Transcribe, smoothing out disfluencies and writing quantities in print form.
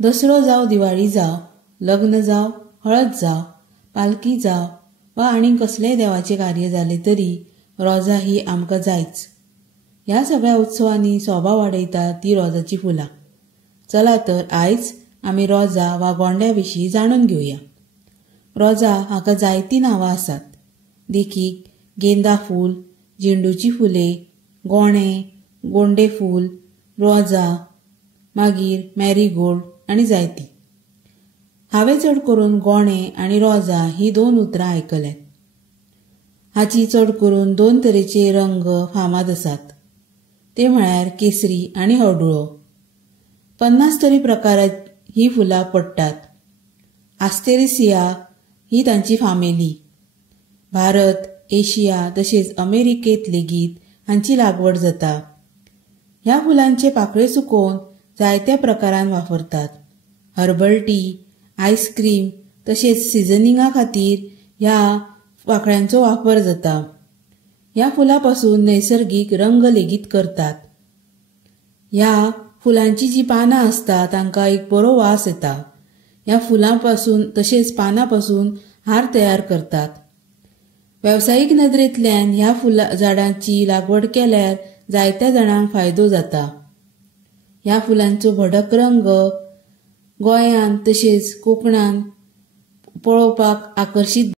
दसरो जावं, दिवाळी जावं, लग्न जावं, हळद जावं, पालखी जावं वा आनी कसलेंय देवाचें कार्य जालें तरी रोजां ही आमकां जायच। ह्या सगळ्या उत्सवांनी सोबा वाडयता ती रोजाची फुलां। चला तर आयज आमी रोजां वा गोंड्या विशीं जाणून घेवया। रोजां हाका जायतीं नांवां आसात, देखीक गेंदा फूल, झेंडूची फुले, गोणे, गोंडे फूल, रोजां, मागीर मॅरीगोल्ड आनी जायतीं। हांवें चड करून गोणे आनी रोजां ही दोन उतरां आयकल्यात। हाची चड करून दोन तरेचे रंग फामाद आसात, ते म्हळ्यार केसरी आनी हळडुळो। 50 तरी प्रकारांत ही फुलां पडटात। आस्टेरेसिया ही तांची फामेली। भारत, एशिया तशेंच अमेरिकेंत लेगीत हांची लागवड जाता। ह्या फुलांचे पाकळ्यो सुकोवन जायत्या प्रकारांत वापरतात। हर्बल टी, आयस्क्रीम तशेंच सिजनिंगा खातीर ह्या पाकळ्यांचो वापर जाता। ह्या फुलांपासून नैसर्गिक रंग लेगीत करतात। ह्या फुलांची जी पानां असतात तांकां एक बरो वास येता। ह्या फुलांपासून तशेंच पानांपासून हार तयार करतात। वेवसायीक नदरेंतल्यान ह्या झाडांची लागवड केल्यार जायत्या जाणांक फायदो जाता। ह्या फुलांचो भडक रंग गोंयांत तशेंच कोकणांत पळोवपाक आकर्शीत